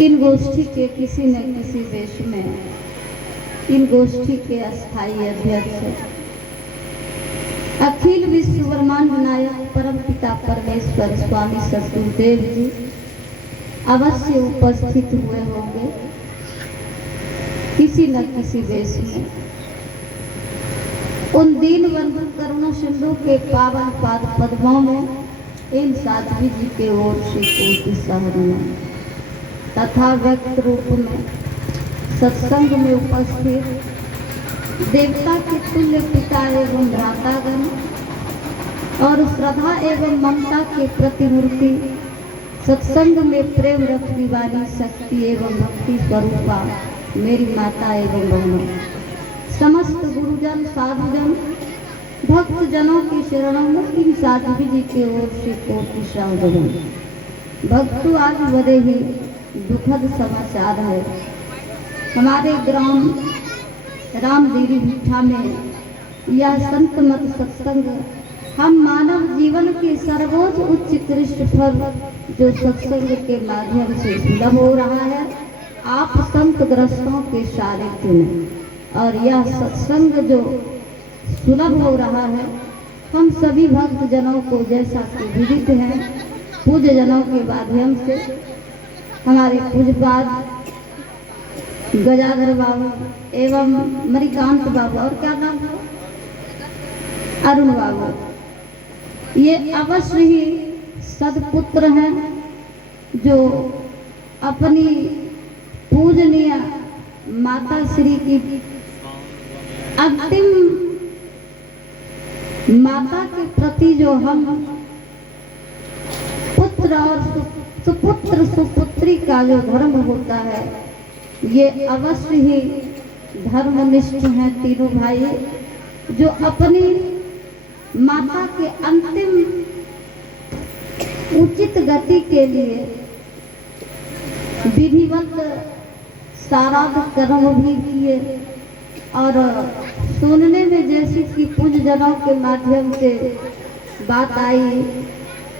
इन गोष्ठी के किसी न किसी देश में इन गोष्ठी के अस्थायी अध्यक्ष अखिल विश्व ब्रह्मांड नायक परम पिता परमेश्वर स्वामी सतगुरुदेव जी अवश्य उपस्थित हुए होंगे किसी न किसी देश में। उन दीन बंधु करुणा सिंधु के पावन पाद पद्मों में इन साध्वी जी के ओर से कोटि सहर्षण तथा व्यक्त रूप में सत्संग में उपस्थित देवता के तुल्य पिता एवं भ्रातागण और श्रद्धा एवं ममता के प्रतिमूर्ति सत्संग में प्रेम रखने वाली शक्ति एवं भक्ति स्वरूपा मेरी माता एवं बहनों, समस्त गुरुजन साधुजन भक्त जनों की शरणों में इन साध्वी जी की ओर से कोटि सहर्षण। भक्तों, आज बड़े ही दुखद समाचार है। हमारे ग्राम रामदेरी भीठा में यह संत मत सत्संग हम मानव जीवन के सर्वोच्च उत्कृष्ट फल जो सत्संग के माध्यम से सुलभ हो रहा है आप संत ग्रस्तों के सानिध्य में, और यह सत्संग जो सुलभ हो रहा है हम सभी भक्त जनों को जैसा कि विदित है पूज्य जनों के माध्यम से हमारे पूज्यपाद गजाधर बाबू एवं मणिकांत बाबू और क्या नाम है अरुण बाबू, ये अवश्य ही सदपुत्र हैं जो अपनी पूजनीय माता श्री की अंतिम माता के प्रति जो हम पुत्र और सुपुत्र सुपुत्री का जो धर्म होता है ये अवश्य ही धर्मनिष्ठ हैं तीनों भाई जो अपनी माता के अंतिम उचित गति के लिए विधिवत श्राद्ध कर्म भी किए। और सुनने में जैसे कि पूज्य जनों के माध्यम से बात आई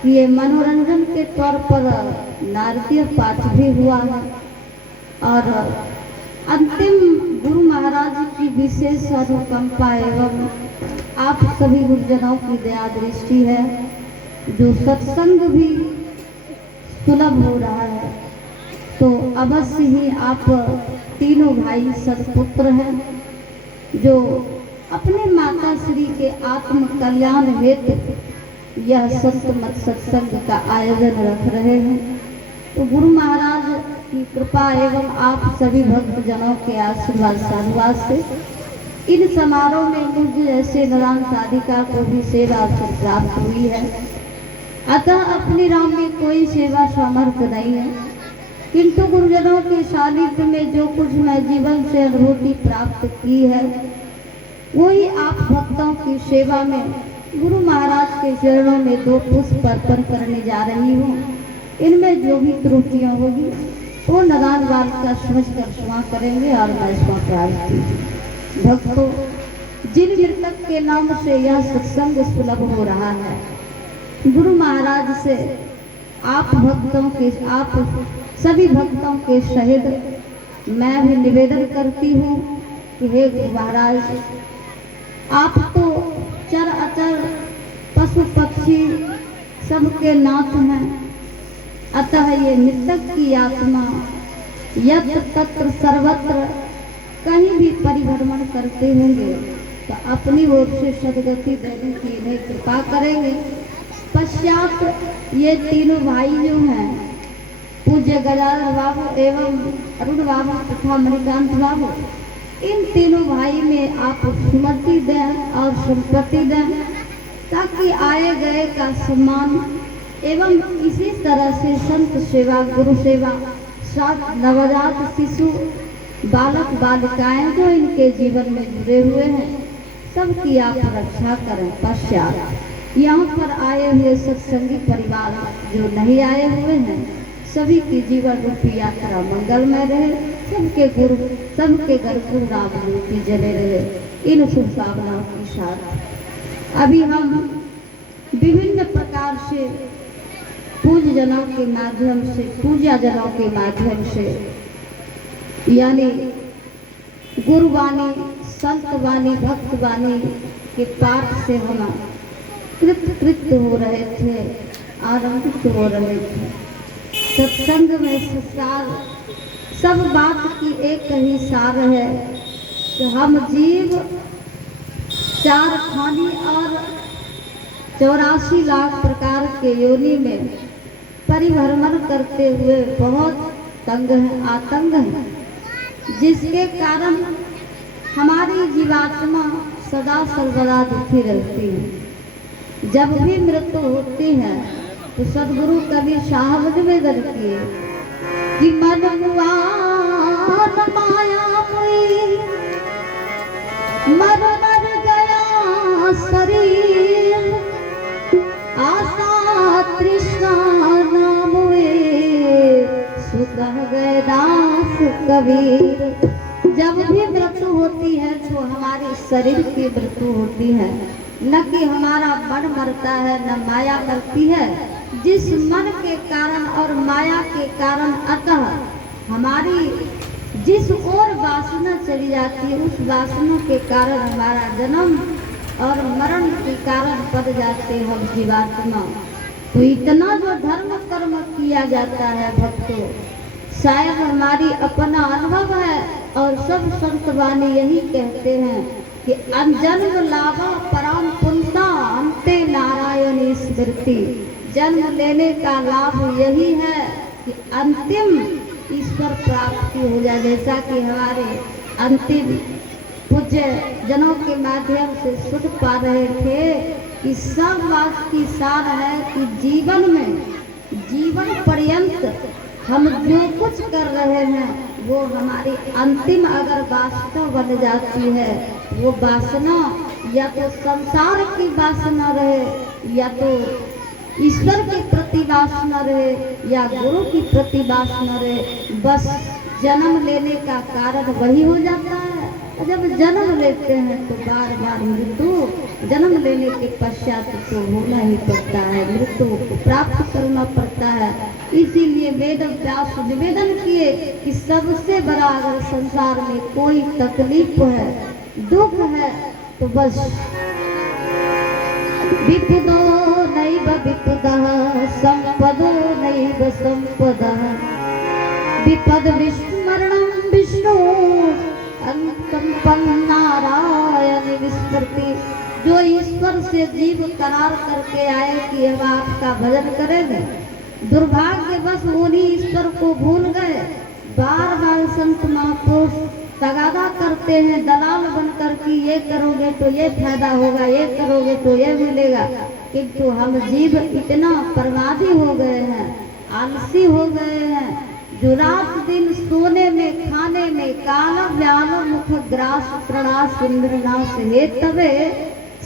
कि ये मनोरंजन के तौर पर नारदीय पाठ भी हुआ है और अंतिम गुरु महाराज की विशेष अनुकंपा एवं आप सभी गुरुजनों की दया दृष्टि है जो सत्संग भी सुलभ हो रहा है। तो अवश्य ही आप तीनों भाई सदपुत्र हैं जो अपने माता श्री के आत्म कल्याण हेतु यह संत मत सत्संग का आयोजन रख रहे हैं। तो गुरु महाराज की कृपा एवं आप सभी भक्त जनों के आशीर्वाद साधुवाद से इन समारोह में मुझे ऐसे नदान साधिका को भी सेवा अवसर प्राप्त हुई है। अतः अपने राम में कोई सेवा सामर्थ्य नहीं है, किंतु गुरुजनों के सानिध्य में जो कुछ मैं जीवन से अनुभूति प्राप्त की है वही आप भक्तों की सेवा में गुरु महाराज के चरणों में 2 पुष्प अर्पण करने जा रही हूँ। इनमें जो भी त्रुटियाँ होगी वो नदान बाल का समझ कर क्षमा करेंगे और मैं इसमें प्रार्थी भक्तों, जिन मृतक के नाम से यह सत्संग सुलभ हो रहा है गुरु महाराज से आप भक्तों के आप सभी भक्तों के सहित मैं भी निवेदन करती हूँ कि हे गुरु महाराज, आप तो चर अचर पशु पक्षी सबके नाथ हैं, अतः ये मृतक की आत्मा यत्र तत्र सर्वत्र कहीं भी परिभ्रमण करते होंगे तो अपनी ओर से सदगति देने की इन्हें कृपा करेंगे। पश्चात ये तीनों भाई जो हैं पूज्य गजाधर बाबू एवं अरुण बाबू तथा मणिकांत बाबू, इन तीनों भाई में आप सुमति दें और संपत्ति दें ताकि आए गए का सम्मान एवं इसी तरह से संत सेवा गुरु सेवा साथ नवजात शिशु बालक बालिकाएं जो इनके जीवन में जुड़े हुए हैं सबकी आप रक्षा करें। पश्चात यहाँ पर आए हुए सत्संगी परिवार जो नहीं आए हुए हैं सभी की जीवन रूपी यात्रा मंगलमय रहे, सबके घर गुरु राम ज्योति जले रहे। इन शुभकामनाओं के साथ अभी हम विभिन्न प्रकार से पूज्य जनों के माध्यम से, पूज्य जनों के माध्यम से, यानी गुरुवाणी, संत वाणी, भक्त वाणी के पाठ से हम कृत हो रहे थे, आनंदित हो रहे थे। सत्संग में सार, सब बात की एक ही सार है कि हम जीव 4 खानी और 84 लाख प्रकार के योनि में परिभ्रमण करते हुए बहुत तंग है, आतंग है, जिसके कारण हमारी जीवात्मा सदा सर्वदा दुखी रहती है। जब भी मृत्यु होती है तो सदगुरु कवि साहब निवेदन किए कि मन मुआ न माया हुई, मर मर गया शरीर, आशा तृष्णा नाम हुए, सुकह गए दास कबीर। जब भी मृत्यु होती है तो हमारे शरीर की मृत्यु होती है, न कि हमारा मन मरता है, न माया मरती है। जिस मन के कारण और माया के कारण अतः हमारी जिस ओर वासना चली जाती है, उस वासना के कारण हमारा जन्म और मरण के कारण पड़ जाते हम जीवात्मा। तो इतना जो धर्म कर्म किया जाता है भक्तों, शायद हमारी अपना अनुभव है, और सब संत वाणी यही कहते हैं कि जन्म लाभा परम पुण्ता अंते नारायण स्मृति। जन्म लेने का लाभ यही है कि अंतिम ईश्वर प्राप्ति हो जाए। जैसा कि हमारे अंतिम पूज्य जनों के माध्यम से सुन पा रहे थे कि सब बात की सार है कि जीवन में, जीवन पर्यंत हम जो कुछ कर रहे हैं वो हमारी अंतिम अगर वास्तव बन जाती है, वो वासना या तो संसार की वासना रहे, या तो ईश्वर के प्रति वासना रहे, या गुरु की प्रति वासना रहे, बस जन्म लेने का कारण वही हो जाता है। और जब जन्म लेते हैं तो बार बार मृत्यु, जन्म लेने के पश्चात तो होना ही पड़ता है, मृत्यु को प्राप्त करना पड़ता है। इसीलिए वेद व्यास निवेदन किए कि सबसे बड़ा अगर संसार में कोई तकलीफ है, दुख है, तो बस विपदो नैव विपदः संपदो नैव संपदः, विपद विस्मरणं विष्णु अंतम नारायण विस्मृति। जो ईश्वर से जीव करार करके आए कि हम आपका भजन करेंगे, दुर्भाग्यवश उन्हीं ईश्वर को भूल गए। बार बार संत महापुरुष तगादा करते हैं दलाल बनकर कि ये करोगे तो ये फायदा होगा, ये करोगे तो ये मिलेगा, किंतु हम जीव इतना प्रमादी हो गए हैं, आलसी हो गए हैं, जो रात दिन सोने में, खाने में काल व्याल मुख ग्रास प्रणास इंद्रनाश हे तबे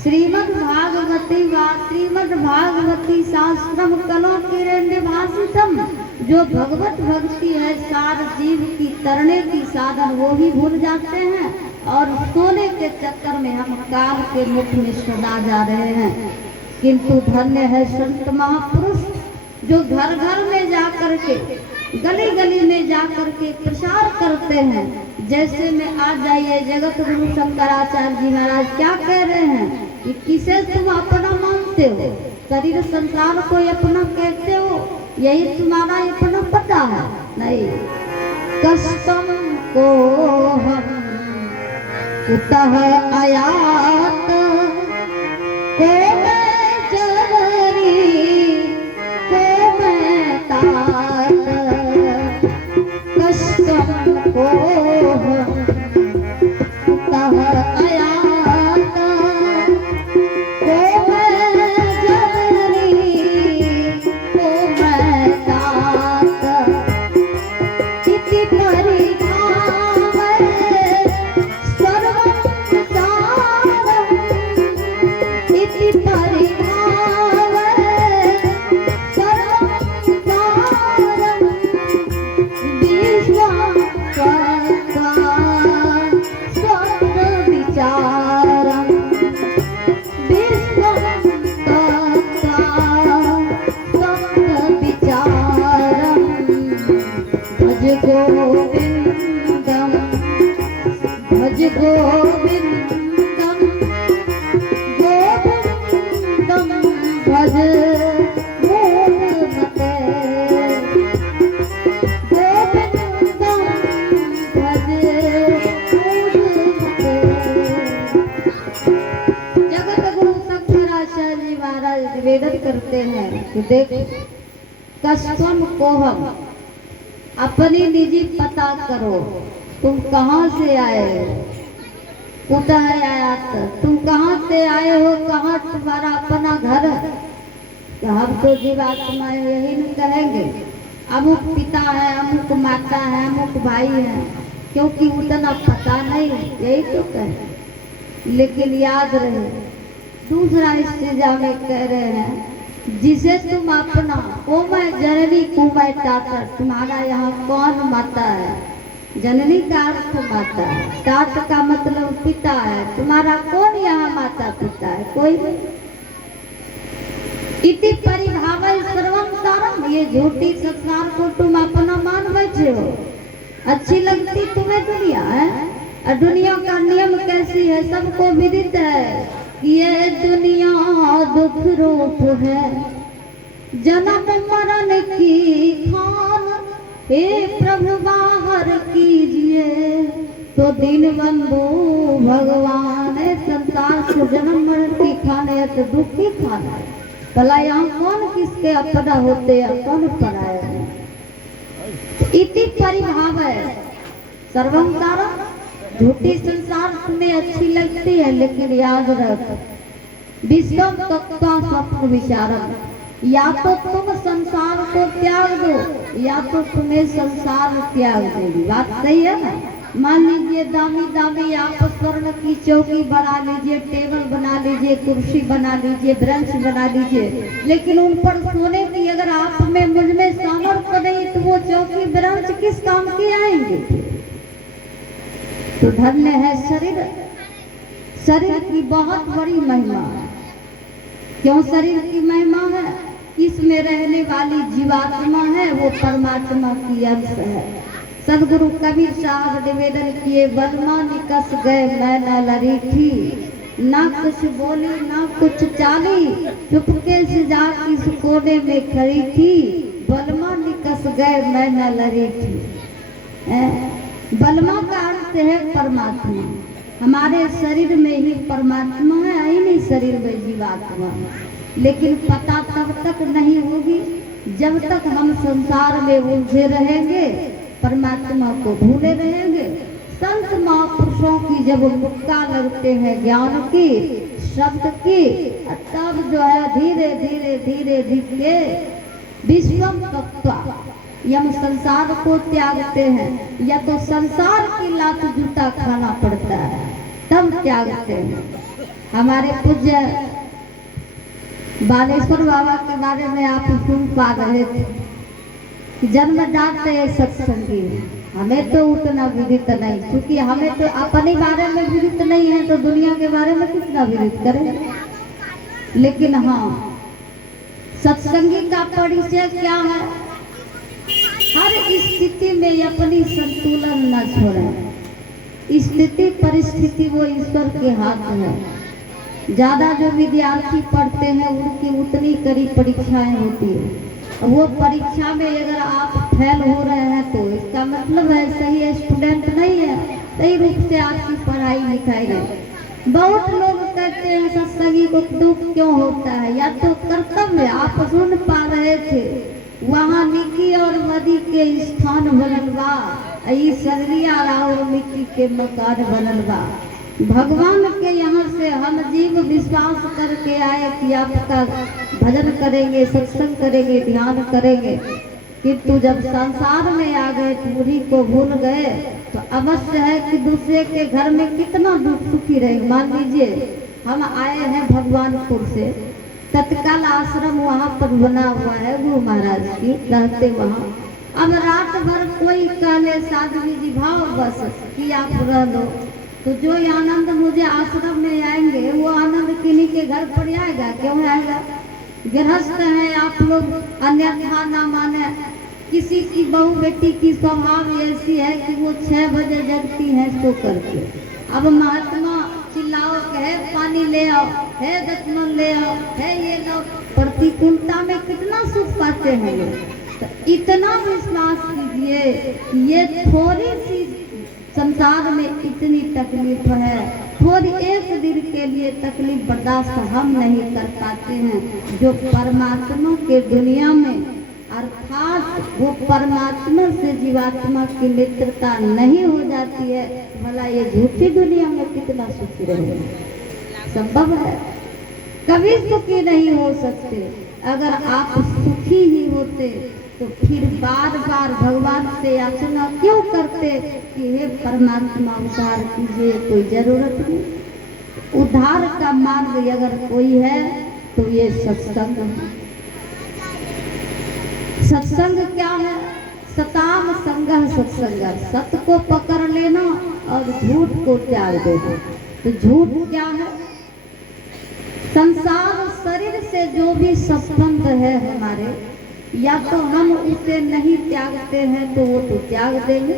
श्रीमद् भागवती वा श्रीमद् भागवती शास्त्रम कलो किरण्य भाषितम। जो भगवत भक्ति है सार जीव की तरने की साधन, वो ही भूल जाते हैं, और सोने के चक्कर में हम काल के मुख में सदा जा रहे हैं। किंतु धन्य है संत महापुरुष जो घर घर में जा कर के, गली गली में जा कर के प्रचार करते हैं। जैसे में आ जाइए जगत गुरु शंकराचार्य जी महाराज क्या कह रहे हैं कि किसे तुम अपना मानते हो, शरीर संसार को अपना कहते हो, यही तुम्हारा अपना पता है? नहीं, कष्टम को हम कुतः आयात को मैं जवरी को मैं तात, कष्टम को हम कुतः आयात को मैं जवरी को मैं तात, इति परिधाम सर्वं सारं गोविंदम भज गोविंदम गोविंदम भज मूढ़मते गोविंदम भज मूढ़मते। जगत गुरु शंकराचार्य जी महाराज निवेदन करते हैं कि देख कस्टम कोहम अपनी निजी पता करो, तुम कहाँ से आए हो, कुतः आयात, तुम कहाँ से आए हो, कहाँ तुम्हारा अपना घर है। तो हम तो जीवात्मा यही न कहेंगे अमुक पिता है, अमुक माता है, अमुक भाई है, क्योंकि उतना पता नहीं, यही तो कहें। लेकिन याद रहे दूसरा इस्तिजा में कह रहे हैं जिसे तुम अपना ओ मैं जननी को मैं टाटा, तुम्हारा यहाँ कौन माता है। जननी का अर्थ माता है, तात का मतलब पिता है, तुम्हारा कौन यहाँ माता पिता है, कोई नहीं। इति परिभाव सर्वम सारम, ये झूठी संसार को तुम अपना मान बैठे हो। अच्छी लगती तुम्हें दुनिया है, और दुनिया का नियम कैसी है सबको विदित है। ये दुनिया दुख रूप है, जन्म मरण की खान, हे प्रभु बाहर कीजिए तो दीन बंधु भगवान। संसार को जन्म मरण की खान है तो दुख की खान है। भला यहाँ कौन किसके अपना होते हैं, कौन पराया है। इति परिभाव है सर्वम सारम, झूठी संसार तुम्हें अच्छी लगती है, लेकिन याद रख विश्वम तत्वा स्वप्न विचारम, या तो तुम संसार को त्याग दो या तो तुम्हें संसार त्याग देगी। बात सही है ना। मान लीजिए दामी दामी आप स्वर्ण की चौकी बना लीजिए, टेबल बना लीजिए, कुर्सी बना लीजिए, ब्रंच बना लीजिए, लेकिन उन पर सोने की अगर आप में मुझ में सामर्थ्य नहीं तो वो चौकी ब्रंच किस काम के आएंगे। तो धन्य है शरीर, शरीर की बहुत बड़ी महिमा है। क्यों शरीर की महिमा है, इसमें रहने वाली जीवात्मा है वो परमात्मा की अंश है। सदगुरु कबीर साहब निवेदन किए, बलमा निकस गए मैं न लड़ी थी, ना कुछ बोली ना कुछ चाली, चुपके से जाके इस कोने में खड़ी थी, बलमा निकस गए मैं न लड़ी थी। बलमा का अर्थ है परमात्मा। हमारे शरीर में ही परमात्मा है, आई नहीं शरीर में जीवात्मा है। लेकिन पता तब तक नहीं होगी जब तक हम संसार में उलझे रहेंगे, परमात्मा को भूले रहेंगे। संत महापुरुषों की जब मुक्का लगते हैं ज्ञान की शब्द की, तब जो है धीरे धीरे धीरे धीरे विश्वम तत्वा, हम संसार को त्यागते हैं या तो संसार की लात जूता खाना पड़ता है तब त्यागते हैं। हमारे पूज्य बालेश्वर बाबा के बारे में आप सुन पा रहे थे कि जन्म जाते हैं सत्संगी। हमें तो उतना विदित नहीं, क्योंकि हमें तो अपने बारे में विदित नहीं है तो दुनिया के बारे में कितना विदित करें। लेकिन हाँ, सत्संगी का परिचय क्या है, हर स्थिति में अपनी संतुलन न छोड़े। स्थिति परिस्थिति वो ईश्वर के हाथ है। ज्यादा जो विद्यार्थी पढ़ते हैं उनकी उतनी कड़ी परीक्षाएं होती है। वो परीक्षा में अगर आप फेल हो रहे हैं तो इसका मतलब है सही स्टूडेंट नहीं है, सही रूप से आपकी पढ़ाई लिखाई नहीं। बहुत लोग कहते हैं सत्संगी को दुख क्यों होता है, या तो कर्तव्य आप सुन पा रहे थे वहाँ निकी और मदी के स्थान बनल बा, ई सगरिया और मिट्टी के मकान बनल बा। भगवान के यहाँ से हम जीव विश्वास करके आए कि आपका भजन करेंगे, सत्संग करेंगे, ध्यान करेंगे, किंतु जब संसार में आ गए पूरी को भूल गए तो अवश्य है कि दूसरे के घर में कितना दुख सुखी रहे। मान लीजिए हम आए हैं भगवानपुर से, तत्काल आश्रम वहाँ पर बना हुआ है गुरु महाराज की, रहते वहाँ। अब रात भर कोई कहले साधवी जी भाव बस कि आप रह लो, तो जो आनंद मुझे आश्रम में आएंगे वो आनंद किन्हीं के घर पर आएगा, क्यों आएगा। गृहस्थ हैं आप लोग, अन्यथा ना माने किसी की बहू बेटी की स्वभाव ऐसी है कि वो 6 बजे जगती है सो करके। अब महात्मा चिल्लाओ है पानी ले आओ, है दतमन ले आओ, है ये लो, प्रतिकूलता में कितना सुख पाते हैं ये। तो इतना विश्वास कीजिए, ये थोड़ी सी संसार में इतनी तकलीफ है, थोड़ी एक दिन के लिए तकलीफ बर्दाश्त हम नहीं कर पाते हैं। जो परमात्मा के दुनिया में अर्थात वो परमात्मा से जीवात्मा की मित्रता नहीं हो जाती है, भला ये झूठी दुनिया में कितना सुखी रहेगा? संभव है? कभी सुखी नहीं हो सकते। अगर आप सुखी ही होते तो फिर बार बार भगवान से याचना क्यों करते कि हे परमात्मा उद्धार कीजिए? कोई जरूरत नहीं। उद्धार का मार्ग अगर कोई है तो ये सत्संग है। सत्संग क्या है? सताम संगह सत्संग, सत्य को पकड़ लेना और झूठ को त्याग देना। तो झूठ क्या है? संसार शरीर से जो भी संबंध है हमारे, या तो हम उसे नहीं त्यागते हैं तो वो तो त्याग देंगे।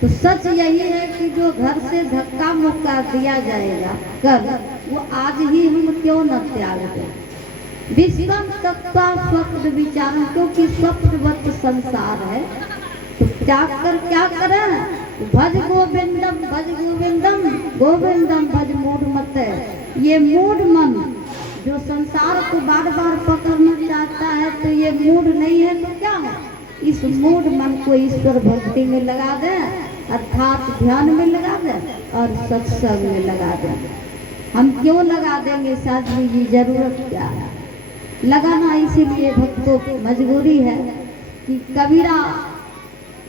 तो सच यही है कि जो घर से धक्का मुक्का दिया जाएगा कल, वो आज ही हम क्यों न त्याग दें। विश्वम तत्वा स्वप्न विचारण, क्योंकि स्वप्नवत संसार है। तो त्याग कर क्या करें? भज गोविंदम भज गोविंदम गोविंदम भज मूढ़ मत। ये मूढ़ मन जो संसार को बार बार पकड़ना चाहता है, तो ये मूढ़ नहीं है तो क्या है? इस मूढ़ मन को ईश्वर भक्ति में लगा दे, अर्थात ध्यान में लगा दे और सत्संग में लगा दे। हम क्यों लगा देंगे साधु जी? जरूरत क्या है लगाना? इसीलिए भक्तों की मजबूरी है कि कबीरा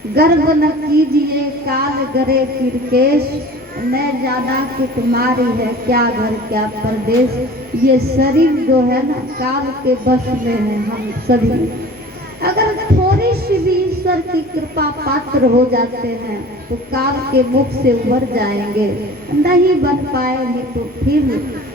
गर्व न कीजिए काल गरे किरकेश, मैं जाना कि तुम्हारी है क्या घर क्या परदेश। ये शरीर जो है ना काल के बस में है हम सभी। अगर थोड़ी सी भी ईश्वर की कृपा पात्र हो जाते हैं तो काल के मुख से उबर जाएंगे। नहीं बन पाएंगे तो फिर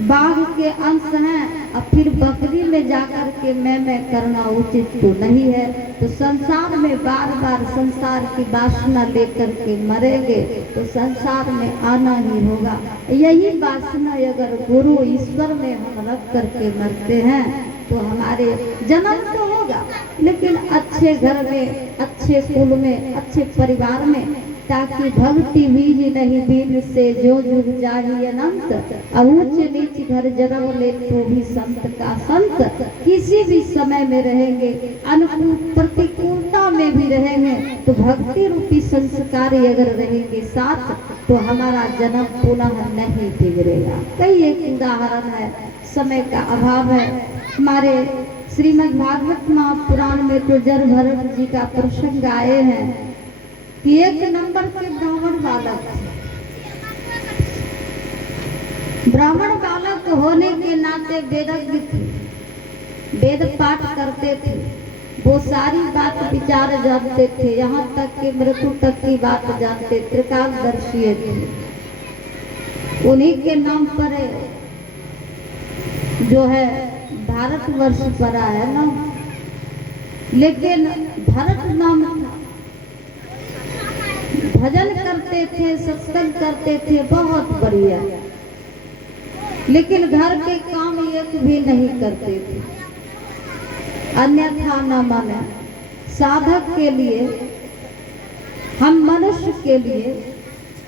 बाघ के अंश हैं और फिर बकरी में जाकर के मैं करना उचित तो नहीं है। तो संसार में बार बार संसार की वासना लेकर के मरेंगे तो संसार में आना ही होगा। यही वासना अगर गुरु ईश्वर में हम रख करके मरते हैं तो हमारे जन्म तो होगा, लेकिन अच्छे घर में, अच्छे कुल में, अच्छे परिवार में, ताकि भक्ति बीज नहीं बीज से जो जुग जाही अनंत। ऊंच नीच घर जन्म ले तो भी संत का संत। किसी भी समय में रहेंगे, अनुकूल प्रतिकूलता में भी रहेंगे, तो भक्ति रूपी संस्कार अगर रहेंगे साथ तो हमारा जन्म पुनः नहीं बिगड़ेगा। कई एक उदाहरण है, समय का अभाव है। हमारे श्रीमद् भागवत महापुराण में तो जर भरत जी का प्रसंग आए हैं कि एक नंबर के ब्राह्मण बालक थे। ब्राह्मण बालक होने के नाते वेदज्ञ थे, वेद पाठ करते थे, वो सारी बात विचार जानते थे, यहाँ तक कि मृत्यु तक की बात जानते, त्रिकालदर्शी थे। उन्हीं के नाम पर जो है भारतवर्ष पड़ा है ना, लेकिन भरत नाम था। भजन करते थे, सत्संग करते थे, बहुत बढ़िया, लेकिन घर के काम एक भी नहीं करते थे। अन्यथा न माने। साधक के लिए, हम मनुष्य के लिए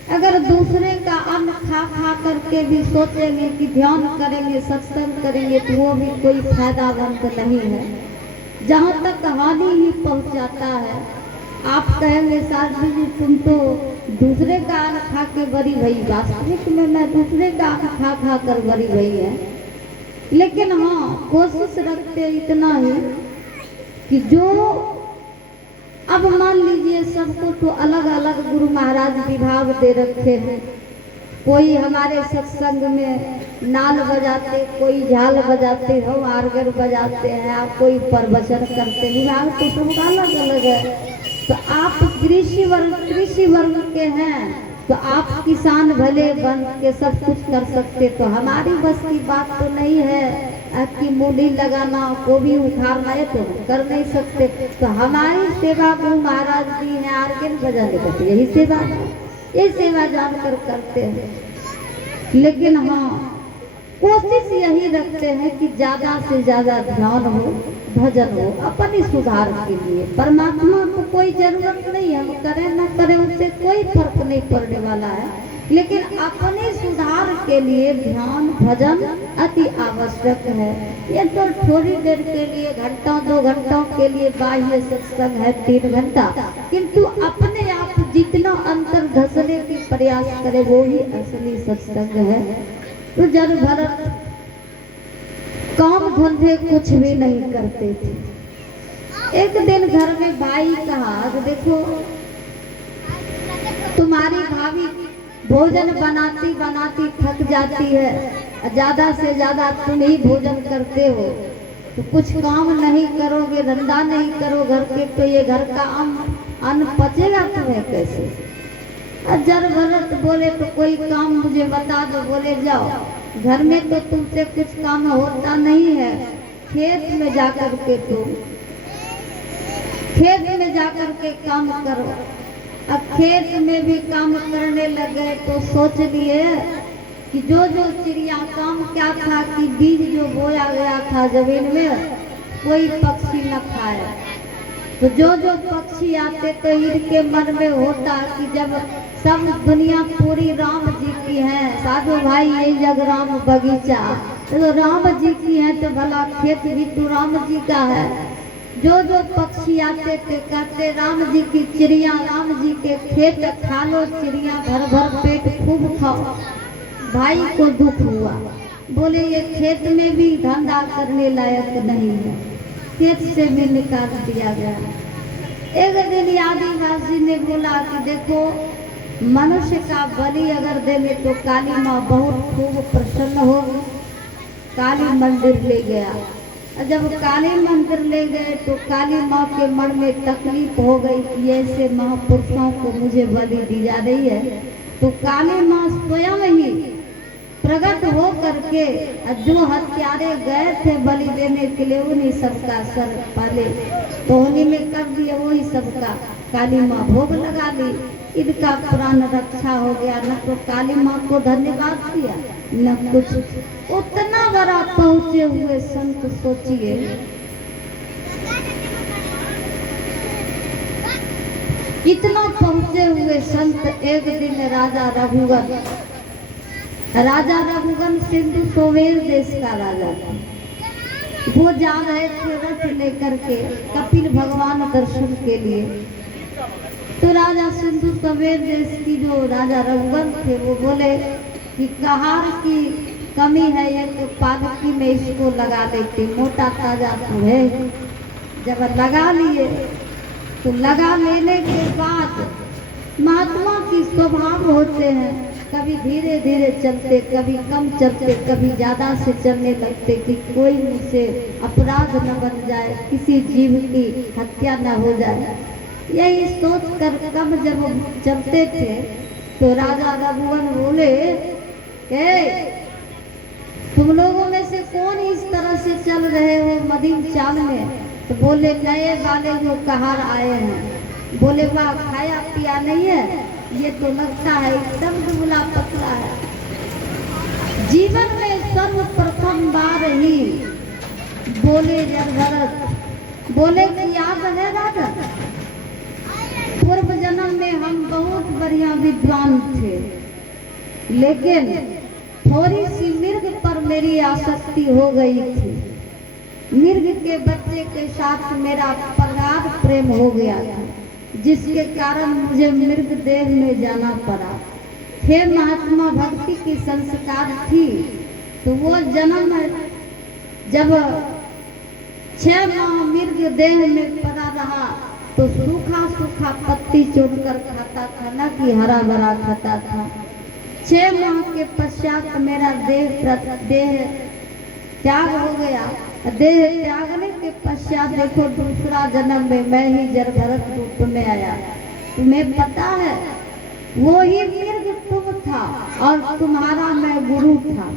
अगर दूसरे का अन्न खा खा करके भी सोचेंगे कि ध्यान करेंगे, सत्संग करेंगे, तो वो भी कोई फायदामंद नहीं है, जहाँ तक हानि ही पहुँचाता है। आप कहेंगे साधु जी तुम तो दूसरे का अन्न खा के बड़ी भई। वास्तविक में मैं दूसरे का अन्न खा खा कर बड़ी भई है, लेकिन हाँ कोशिश रखते इतना ही कि जो, अब मान लीजिए सबको तो अलग अलग गुरु महाराज विभाग दे रखे हैं। कोई हमारे सत्संग में नाल बजाते, कोई झाल बजाते हो, आर्गन बजाते हैं, कोई प्रवचन करते, विभाग तो सबका अलग अलग है। तो आप कृषि वर्ग के हैं तो आप किसान भले बन के सब कुछ कर सकते, तो हमारी बस की बात तो नहीं है आपकी मूली लगाना, गोभी उखाड़ना, ये तो कर नहीं सकते। तो हमारी सेवा गुरु महाराज जी हैं आर के बजा लेकर, यही सेवा है, ये सेवा जानकर करते हैं। लेकिन हाँ, कोशिश यही रखते हैं कि ज्यादा से ज्यादा ध्यान हो, भजन हो, अपनी सुधार के लिए। परमात्मा को कोई जरूरत नहीं है, हम करें न करें उससे कोई फर्क नहीं पड़ने वाला है, लेकिन अपने सुधार के लिए ध्यान भजन अति आवश्यक है। ये तो थोड़ी देर के लिए, घंटा 2 घंटों के लिए बाह्य सत्संग है, 3 घंटा, किंतु अपने आप जितना अंतर धसने की प्रयास करे वो ही असली सत्संग है। तो जन भरत काम धंधे कुछ भी नहीं करते थे। एक दिन घर में भाई कहा कि देखो तुम्हारी भाभी भोजन बनाती बनाती थक जाती है, ज्यादा से ज्यादा तुम ही भोजन करते हो, तो कुछ काम नहीं करोगे, धंधा नहीं करो घर के, तो ये घर का अन्न पचेगा तुम्हें कैसे? जर भरत बोले तो कोई काम मुझे बता दो। बोले जाओ, घर में तो तुमसे कुछ काम होता नहीं है, खेत में जाकर के तुम खेत में जाकर के काम करो। अब खेत में भी काम करने लगे तो सोच लिए कि जो जो चिड़िया, काम क्या था कि बीज जो बोया गया था जमीन में कोई पक्षी न खाए, तो जो जो पक्षी आते तो इनके मन में होता कि जब सब दुनिया पूरी राम जी की है, साधु भाई यही जग राम बगीचा, तो राम जी की है तो भला खेत भी तो राम जी का है। जो जो पक्षी आते थे कहते राम जी की चिड़िया, राम जी के खेत खा लो चिड़िया, भर भर पेट खूब खाओ। भाई को दुख हुआ, बोले ये खेत में भी धंधा करने लायक नहीं है, खेत से भी निकाल दिया गया। एक दिन आदिवासी ने बोला कि देखो मनुष्य का बलि अगर देंगे तो काली माँ बहुत खूब प्रसन्न होगी। काली मंदिर ले गया, जब काली मंदिर ले गए तो काली माँ के मन में तकलीफ हो गई कि ऐसे महापुरुषों को मुझे बलि दी जा रही है। तो काली माँ स्वयं ही प्रकट हो करके जो हत्यारे गए थे बलि देने के लिए उन्हीं सबका सर पहले तोहनी में कर दिया, वही सबका काली माँ भोग लगा दी, इनका प्राण रक्षा हो गया। न तो काली माँ को धन्यवाद दिया न कुछ। उतना बड़ा पहुँचे हुए संत सोचिए, इतना पहुँचे हुए संत एक दिन राजा रघुगन सिंधु सोवेर देश का राजा था। वो जा रहे थे रथ लेकर के कपिल भगवान दर्शन के लिए। तो राजा सिंधु सोवेर देश की जो राजा रघुगन थे वो बोले कि कहार की कमी है, एक पालकी में इसको लगा देते, मोटा ताजा तो है। जब लगा लिए तो लगा लेने के बाद महात्मा की स्वभाव होते हैं, कभी धीरे धीरे चलते, कभी कम चलते, कभी ज्यादा से चलने लगते कि कोई मुझसे अपराध न बन जाए, किसी जीव की हत्या न हो जाए। यही सोच कर कम जब चलते थे तो राजा रघुवन बोले तुम लोगों में से कौन इस तरह से चल रहे हो मदीन चाल में? तो बोले नए वाले जो कहार आए हैं। बोले वाह, खाया पिया नहीं है, ये तो लगता है एकदम दुबला पतला है। जीवन में सर्वप्रथम बार ही बोले भरत, बोले कि याद है राजा, पूर्व जन्म में हम बहुत बढ़िया विद्वान थे, लेकिन थोड़ी सी मिर्ग पर मेरी आसक्ति हो गई थी। मिर्ग के बच्चे के साथ मेरा प्रगाढ़ प्रेम हो गया था, जिसके कारण मुझे मृग देह में जाना पड़ा। थे महात्मा भक्ति की संस्कार थी, तो वो जन्म जब 6 माह मृग देह में पड़ा रहा तो सूखा सूखा पत्ती चुनकर खाता था, न कि हरा भरा खाता था। 6 माह के पश्चात मेरा देह त्याग हो गया। देह त्यागने के पश्चात देखो दूसरा जन्म में मैं ही जरभरत रूप में आया। तुम्हें पता है वो ही मृग तुम था और तुम्हारा मैं गुरु था।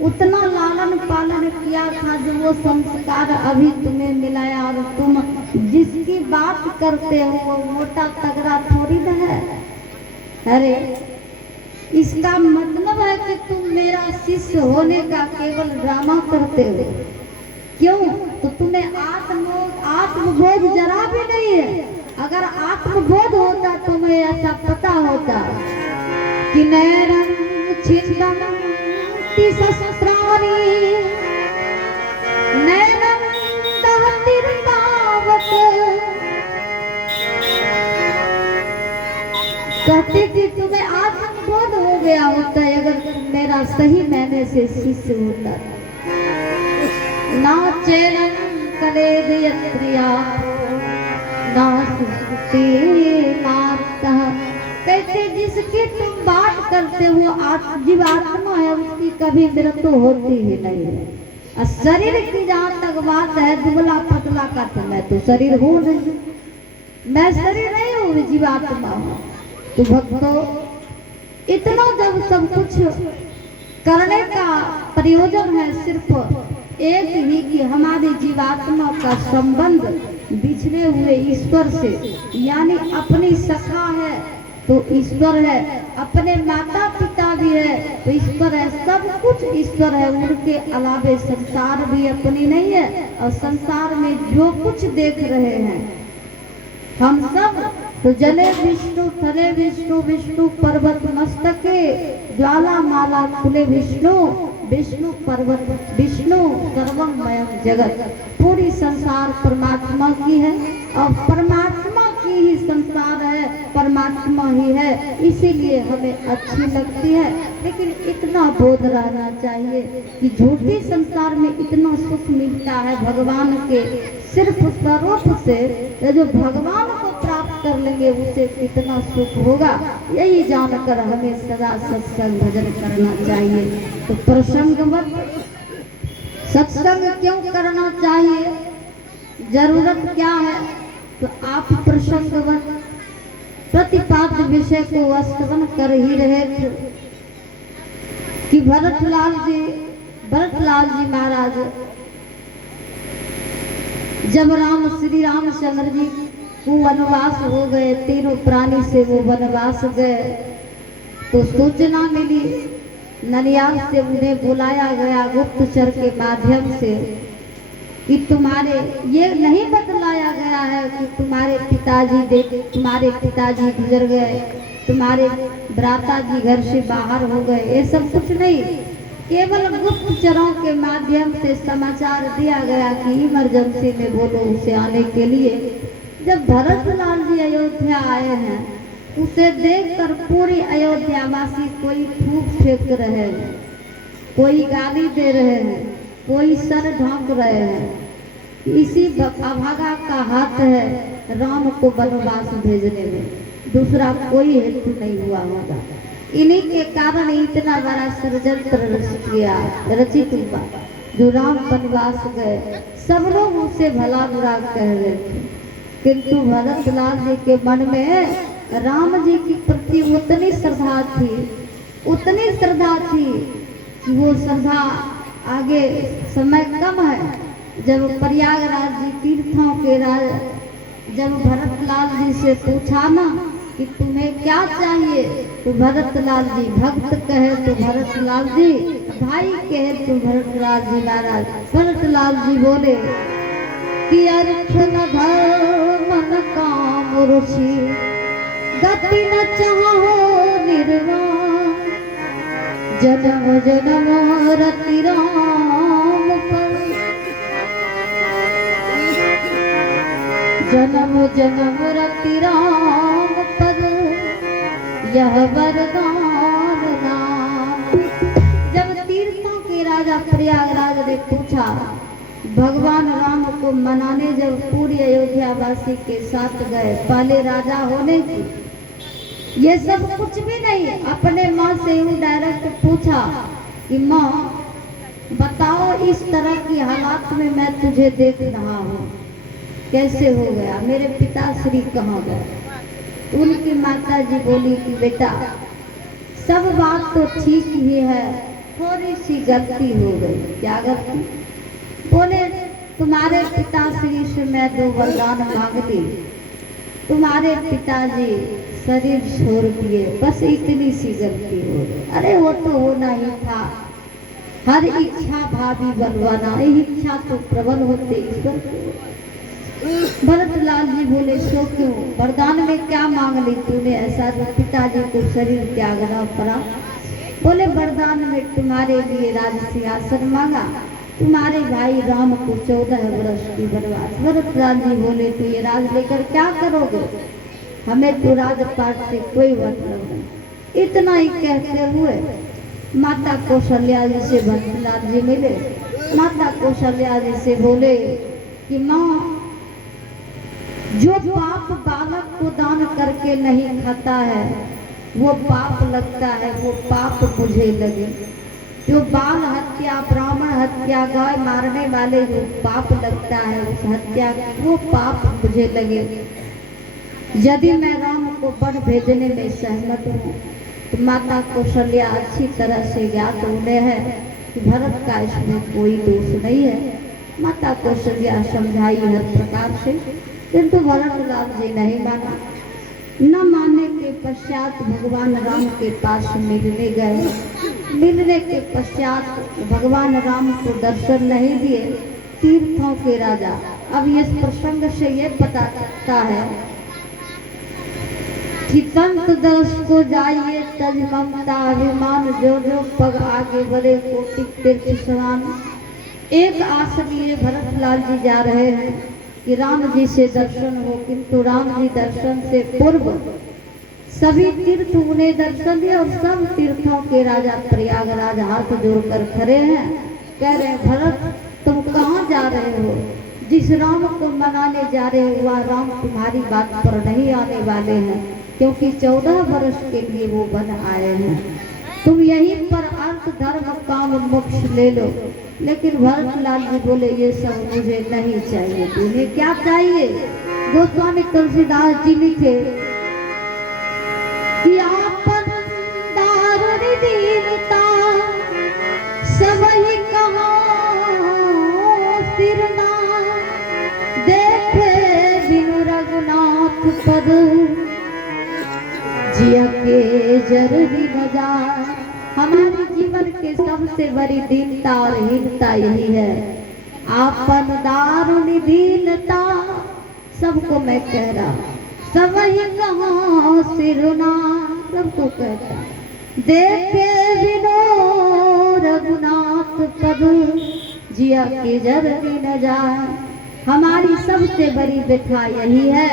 उतना लालन पालन किया था जो वो संस्कार अभी तुम्हें मिलाया, और तुम जिसकी बात करते हो वो मोटा तगड़ा थोड़ी ना है। अरे इसका मतलब है कि तुम मेरा शिष्य होने का केवल ड्रामा करते हो। क्यों? तो तुम्हें आत्मबोध जरा भी नहीं है। अगर आत्मबोध होता तुम्हें ऐसा पता होता कि नैनम छिन्दन्ति शस्त्राणि नैनम दहतिर्तावत्, कहते कि तुम्हें आत्मबोध हो गया होता है अगर तुम मेरा सही मैंने से शिष्य होता। ना चैनम कलेद यत्रिया ना सुक्ति मार्तः, कहते जिसकी तुम बात करते हो जीवात्मा है, उसकी कभी मृत्यु होती ही नहीं है। और शरीर की जहाँ तक बात है, दुबला पतला का तो मैं तो शरीर हूँ नहीं, मैं शरीर नहीं हूँ, जीवात्मा हूँ। तो भक्तों इतना जब सब कुछ करने का प्रयोजन है सिर्फ एक ही कि हमारी जीवात्मा का संबंध बिछड़े हुए ईश्वर से, यानी अपनी सखा है तो ईश्वर है, अपने माता पिता भी है तो ईश्वर है, सब कुछ ईश्वर है। उनके अलावे संसार भी अपनी नहीं है, और संसार में जो कुछ देख रहे हैं हम सब, तो जले विष्णु थले विष्णु विष्णु पर्वत मस्तके ज्वाला माला खुले विष्णु विष्णु पर्वत विष्णु सर्वमय जगत। पूरी संसार परमात्मा की है और परमात्मा की ही संसार है, परमात्मा ही है, इसीलिए हमें अच्छी लगती है। लेकिन इतना बोध रहना चाहिए कि झूठी संसार में इतना सुख मिलता है भगवान के सिर्फ स्वरूप से, जो भगवान को प्राप्त कर लेंगे उसे कितना सुख होगा, यही जानकर हमें सदा सत्संग भजन करना चाहिए। तो प्रसंगवत सत्संग क्यों करना चाहिए, जरूरत क्या है? तो आप प्रसंगवत प्रतिपाद्य विषय को वस्तवन कर ही रहे थे कि भरतलाल जी महाराज जब श्री रामचंद्र जी को वनवास हो गए, तीनों प्राणी से वो वनवास गए, तो सूचना मिली ननियाल से, उन्हें बुलाया गया गुप्तचर के माध्यम से कि तुम्हारे ये नहीं बतलाया गया है कि तुम्हारे पिताजी गुजर गए, तुम्हारे भ्राता जी घर से बाहर हो गए, ये सब कुछ नहीं। केवल गुप्तचरों के माध्यम से समाचार दिया गया कि इमरजेंसी में बोलो उसे आने के लिए। जब भरतलाल जी अयोध्या आए हैं, उसे देखकर पूरी अयोध्या वासी कोई फूंक फेंक रहे हैं, कोई गाली दे रहे हैं, कोई सर ढांक रहे हैं। इसी अभागा का हाथ है राम को वनवास भेजने में, दूसरा कोई हेतु नहीं हुआ होगा। इन्हीं के कारण इतना बड़ा षड्यंत्र रचित हुआ, जो राम वनवास गए। सब लोग उसे भला बुरा कह रहे थे, किंतु भरतलाल जी के मन में राम जी की प्रति उतनी श्रद्धा थी कि वो श्रद्धा आगे समय कम है। जब प्रयागराज जी तीर्थों के राज जब भरतलाल जी से पूछा ना कि तुम्हें क्या चाहिए, तो भरतलाल जी भक्त कहे तो भरतलाल जी, भाई कहे तो भरतलाल जी महाराज। भरतलाल जी बोले कि अर्थ न धर्म न काम रुचि गति न चाहो निर्वाण, जन्म जन्म रति राम पर, जन्म जन्म रति राम पर, यह वरदान नाम। जब तीर्थों के राजा प्रयागराज ने पूछा भगवान राम को मनाने, जब पूरी अयोध्या वासी के साथ गए, पहले राजा होने की ये सब कुछ भी नहीं, अपने माँ से यूं डायरेक्ट पूछा कि माँ बताओ इस तरह की हालात में मैं तुझे देख रहा हूँ, कैसे हो गया, मेरे पिताश्री कहाँ गए? उनकी माता जी बोली कि बेटा सब बात तो ठीक ही है, थोड़ी सी गलती हो गई। क्या गलती? बोले तुम्हारे पिताश्री से मैं 2 वरदान मांग ली, तुम्हारे पिताजी शरीर छोड़ दिए, बस इतनी सी गलती हो गई। अरे वो तो होना ही था, हर इच्छा भावी बनवाना, यही इच्छा तो प्रबल होते ईश्वर को। भरतलाल जी बोले सो क्यों, वरदान में क्या मांग ली तूने ऐसा जो पिताजी को शरीर त्यागना पड़ा? बोले वरदान में तुम्हारे लिए राज सिंहासन मांगा, तुम्हारे भाई राम को 14 वर्ष की वनवास। भरतलाल जी बोले तो ये राज लेकर क्या करोगे, हमें तो राजपाट से कोई मतलब नहीं। इतना ही कहते हुए माता कौशल्या जी से भरतलाल जी मिले। माता कौशल्या जी से बोले कि माँ, जो पाप बालक को दान करके नहीं खाता है वो पाप लगता है, वो पाप मुझे लगे। जो बाल हत्या, ब्राह्मण हत्या, गाय मारने वाले जो पाप लगता है उस हत्या, वो पाप मुझे लगे। यदि मैं राम को वन भेजने में सहमत हूँ तो माता कौशल्या अच्छी तरह से ज्ञात उन्हें है कि भरत का इसमें कोई दोष नहीं है। माता कौशल्या समझाई हर प्रकार से, किंतु भरतलाल जी नहीं माना। न मानने के पश्चात भगवान राम के पास मिलने गए। मिलने के पश्चात भगवान राम को दर्शन नहीं दिए। तीर्थों के राजा। अब इस प्रसंग से ये पता चलता है कि संत दर्श को जाइए तज ममता अभिमान, जो जो पग आगे बढ़े कोटि तीर्थ स्नान। एक आस लिए भरतलाल जी जा रहे हैं कि राम जी से दर्शन हो, किंतु राम जी दर्शन से पूर्व सभी तीर्थ उन्हें दर्शन दिए और सब तीर्थों के राजा प्रयागराज हाथ जोड़कर खड़े हैं। कह रहे हैं भरत तुम कहाँ जा रहे हो? जिस राम को मनाने जा रहे हो वह राम तुम्हारी बात पर नहीं आने वाले हैं, क्योंकि 14 वर्ष के लिए वो बन आए हैं। तुम यहीं पर अर्थ धर्म काम मोक्ष ले लो। लेकिन भरतलाल जी बोले ये सब मुझे नहीं चाहिए। तुम्हें क्या चाहिए? गोस्वामी तुलसीदास जी लिखे कि आपन दारुण दीनता सब ही कहाँ सिरना, देखे बिनु रघुनाथ पद जिया के जरूरी बाजार। हमारे जीवन के सबसे बड़ी दीनता और हीनता यही है, आपन दारुण दीनता। सबको मैं कह रहा, सब ही कहाँ सिरना, सबको कहता देखे बिनो रघुनाथ पद जिया के जरूरी न जाए। हमारी सबसे बड़ी व्यथा यही है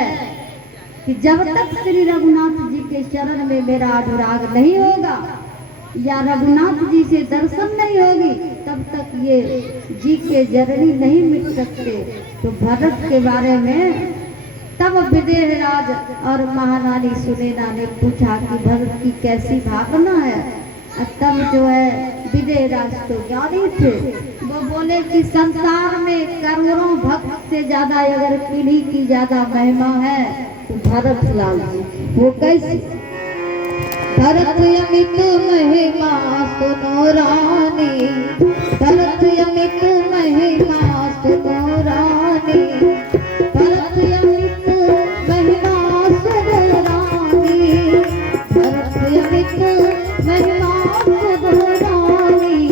कि जब तक श्री रघुनाथ जी के चरण में मेरा अनुराग नहीं होगा या रघुनाथ जी से दर्शन नहीं होगी, तब तक ये जी के जरनी नहीं मिट सकते। तो भरत के बारे में तब विदेहराज और महारानी सुनैना ने पूछा कि भरत की कैसी भावना है। तब जो है विदेहराज तो ज्ञानी थे, वो बोले कि संसार में करोड़ों भक्त से ज्यादा अगर किन्हीं की ज्यादा महिमा है तो भरतलाल जी। वो कैसे? भरत अमित महिमा सुनो रानी, भरत अमित महिमा सुनो रानी, भरत अमित महिमा सुनो रानी, भरत अमित महिमा सुनो रानी।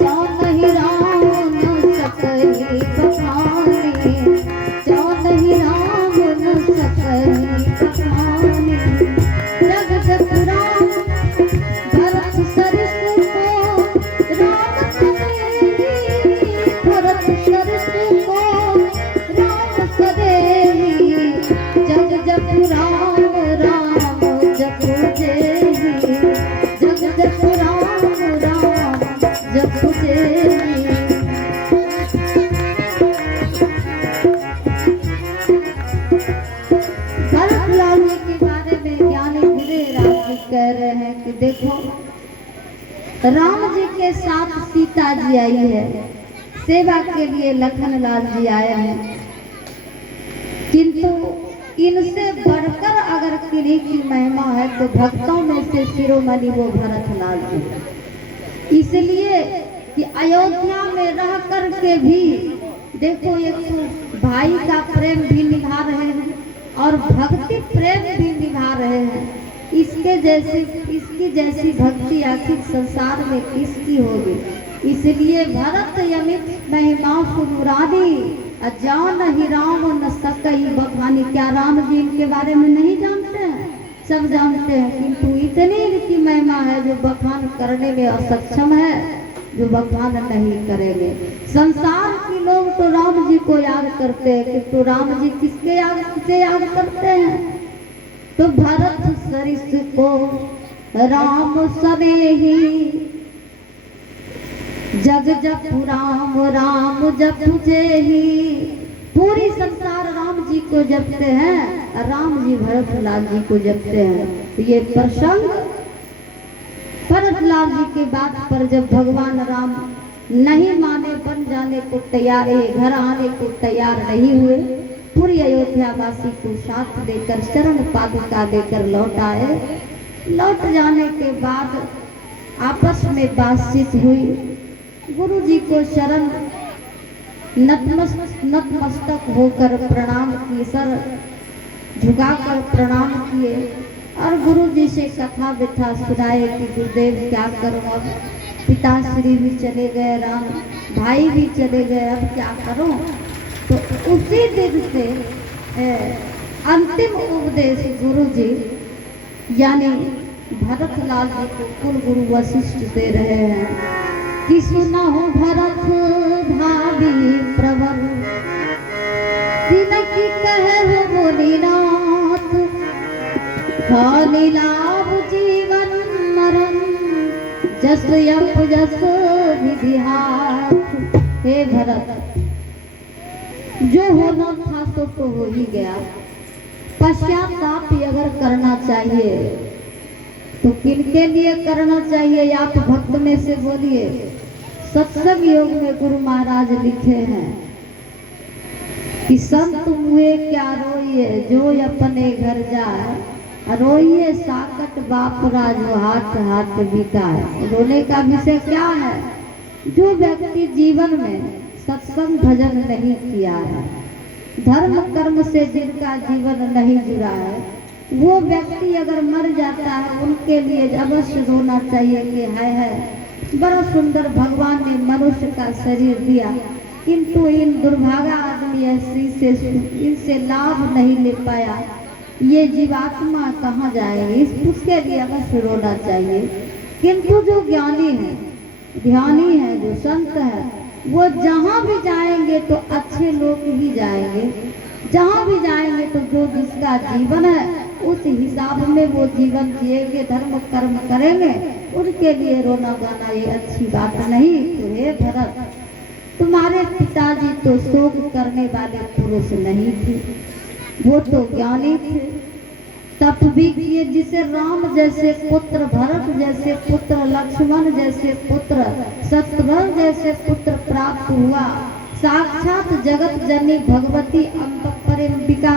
जो नहीं राम न सकही बखानी, जो नहीं राम न सकही बखानी। जगत पुराण भरत सरिस को राम सदेही, भरत सरिस को राम सदेही। जग जग राम राम जपु जेहि, जग जग राम राम जपु जेहि। भरतलाल जी के बारे में ज्ञानी विदेहराज जी कह रहे हैं कि देखो राम जी के साथ सीता जी आई है, सेवा के लिए लखनलाल जी आए हैं, किंतु इनसे बढ़कर अगर किन्हीं की महिमा है तो भक्तों में से शिरोमणि वो भरतलाल जी। इसलिए कि अयोध्या में रह कर के भी देखो, एक तो भाई का प्रेम भी निभा रहे हैं और भक्ति प्रेम भी निभा रहे हैं। इसकी जैसी भक्ति आखिर संसार में किसकी होगी। इसलिए भरत यमित महिमा सुनुरानी, अजान ही राम न सकई बखानी। क्या राम जी इनके बारे में नहीं जानते हैं? सब जानते हैं, किंतु इतनी इनकी महिमा है जो बखान करने में असक्षम है, जो बखान नहीं करेंगे। संसार के लोग तो राम जी को याद करते हैं, किंतु राम जी किसके याद करते हैं? तो भरत सरिस को राम सनेही, जग जपु राम राम जपु जेही। पूरी संसार राम जी को जपते हैं, राम जी भरत लाल जी को जपते हैं। तो ये प्रसंग भरत लाल जी के बात पर जब भगवान राम नहीं माने, बन जाने को तैयार है, घर आने को तैयार नहीं हुए, पूरी अयोध्या वासी को साथ देकर चरण पादुका देकर लौट आए। लौट जाने के बाद आपस में बातचीत हुई। गुरु जी को शरण नतमस्तक होकर प्रणाम किए, सर झुकाकर प्रणाम किए और गुरु जी से कथा व्यथा सुनाए कि गुरुदेव क्या करूं, अब पिताश्री भी चले गए, राम भाई भी चले गए, अब क्या करूं। तो उसी दिन से अंतिम उपदेश गुरु जी यानी भरत लाल जी को कुल गुरु वशिष्ठ दे रहे हैं कि सुना हो भरत भाभी प्रवर, तिनकी कहे हो बोलीनाथ, खाली लाभ जीवन मरण, जस यप जस विधि हाथ। हे भरत, जो होना था तो हो ही गया। पश्चाताप अगर करना चाहिए तो किनके लिए करना चाहिए? आप भक्त में से बोलिए। सत्संग योग में गुरु महाराज लिखे हैं कि संत हुए क्या रोइए, जो अपने घर जाए, रोइए साकट बापरा जो हाथ हाथ बिताए। रोने का विषय क्या है? जो व्यक्ति जीवन में सत्संग भजन नहीं किया है, धर्म कर्म से जिनका जीवन नहीं जुड़ा है, वो व्यक्ति अगर मर जाता है उनके लिए अवश्य रोना चाहिए कि है बड़ा सुंदर भगवान ने मनुष्य का शरीर दिया, किंतु इन दुर्भागा आदमी इनसे लाभ नहीं ले पाया, ये जीवात्मा कहाँ जाएगी, उसके लिए अवश्य रोना चाहिए। किंतु जो ज्ञानी है, ध्यानी है, जो संत है, वो जहाँ भी जाएंगे तो अच्छे लोग ही जाएंगे, जहाँ भी जाएंगे तो जो जिसका जीवन है उस हिसाब में वो जीवन जिएंगे, धर्म कर्म करेंगे, उनके लिए रोना गाना ये अच्छी बात नहीं। तो हे भरत, तुम्हारे पिताजी तो शोक करने वाले पुरुष नहीं थे, वो तो ज्ञानी थे, तप भी किए, जिसे राम जैसे पुत्र, भरत जैसे पुत्र, लक्ष्मण जैसे पुत्र, शत्रुघ्न जैसे पुत्र प्राप्त हुआ। साक्षात जगत जननी भगवती अंतःपरंबिका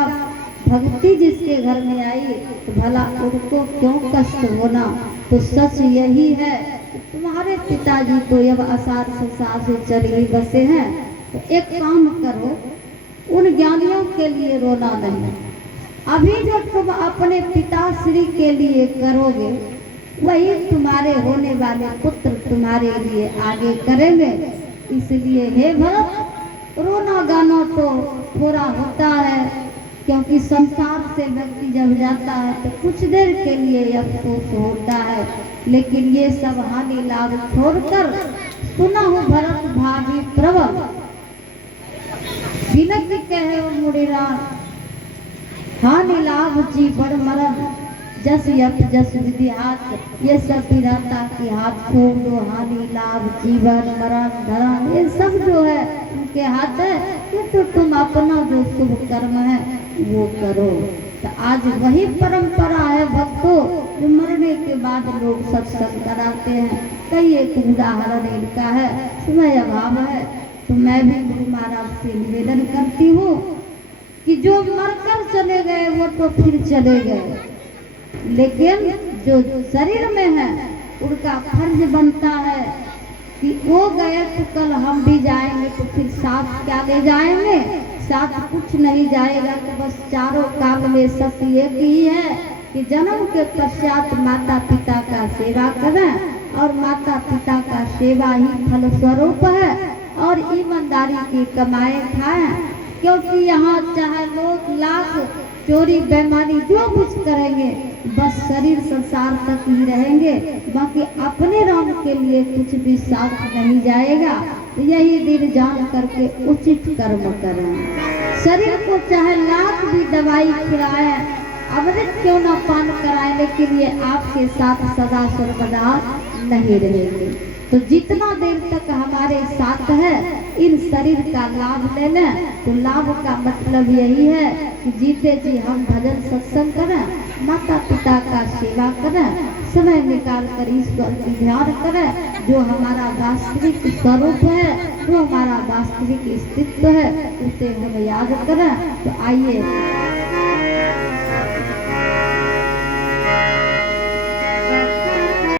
भक्ति जिसके घर में आई तो भला उनको क्यों कष्ट होना। तो सच यही है, तुम्हारे पिताजी तो अब आसार संसार से चल ही बसे हैं। तो एक काम करो, उन ज्ञानियों के लिए रोना नहीं, अभी जो तुम अपने पिताश्री के लिए करोगे वही तुम्हारे होने वाले पुत्र तुम्हारे लिए आगे करेंगे। इसलिए हे भरत, रोना गाना तो थोड़ा होता है, क्योंकि संसार से व्यक्ति जब जाता है तो कुछ देर के लिए अफसोस होता है, लेकिन ये सब हानि लाभ छोड़कर सुना हो भरत भाभी प्रबल, बिनती कहे मुड़ेरा, हानि लाभ जी बड़ मरण, जस यप जस विधि हाथ। ये सब विधाता की हाथ छोड़ दो, हानि लाभ जीवन मरण धर्म ये सब जो है उनके हाथ है, तो तुम अपना जो शुभ कर्म है वो करो। तो आज वही परंपरा है भक्तों, जो मरने के बाद लोग सत्संग कराते हैं। कई एक उदाहरण इनका है, समय अभाव है तो मैं भी गुरु महाराज से निवेदन करती हूँ कि जो मरकर चले गए वो तो फिर चले गए, लेकिन जो शरीर में है उनका फर्ज बनता है कि वो गए तो कल हम भी जाएंगे, तो फिर साथ क्या ले जाएंगे, साथ कुछ नहीं जाएगा। तो बस चारों काम में सत्य एक ही है कि जन्म के पश्चात माता पिता का सेवा करें, और माता पिता का सेवा ही फल स्वरूप है, और ईमानदारी की कमाए खाएं। क्योंकि यहाँ चाहे लोग लाख चोरी बेईमानी जो कुछ करेंगे, बस शरीर संसार तक ही रहेंगे, बाकी अपने राम के लिए कुछ भी साथ नहीं जाएगा। यही दिन जान करके उचित कर्म करें। शरीर को चाहे लाख भी दवाई खिलाए, अमृत क्यों न पान कराए, लेकिन ये आपके साथ सदा सर्वदा नहीं रहेंगे। तो जितना देर तक हमारे साथ है, इन शरीर का लाभ ले लें। तो लाभ का मतलब यही है कि जीते जी हम भजन सत्संग करें, माता पिता का सेवा करें, समय निकाल कर ईश्वर की ध्यान करें। जो हमारा वास्तविक स्वरूप है, जो हमारा वास्तविक अस्तित्व है, उसे हम याद करें। तो आइए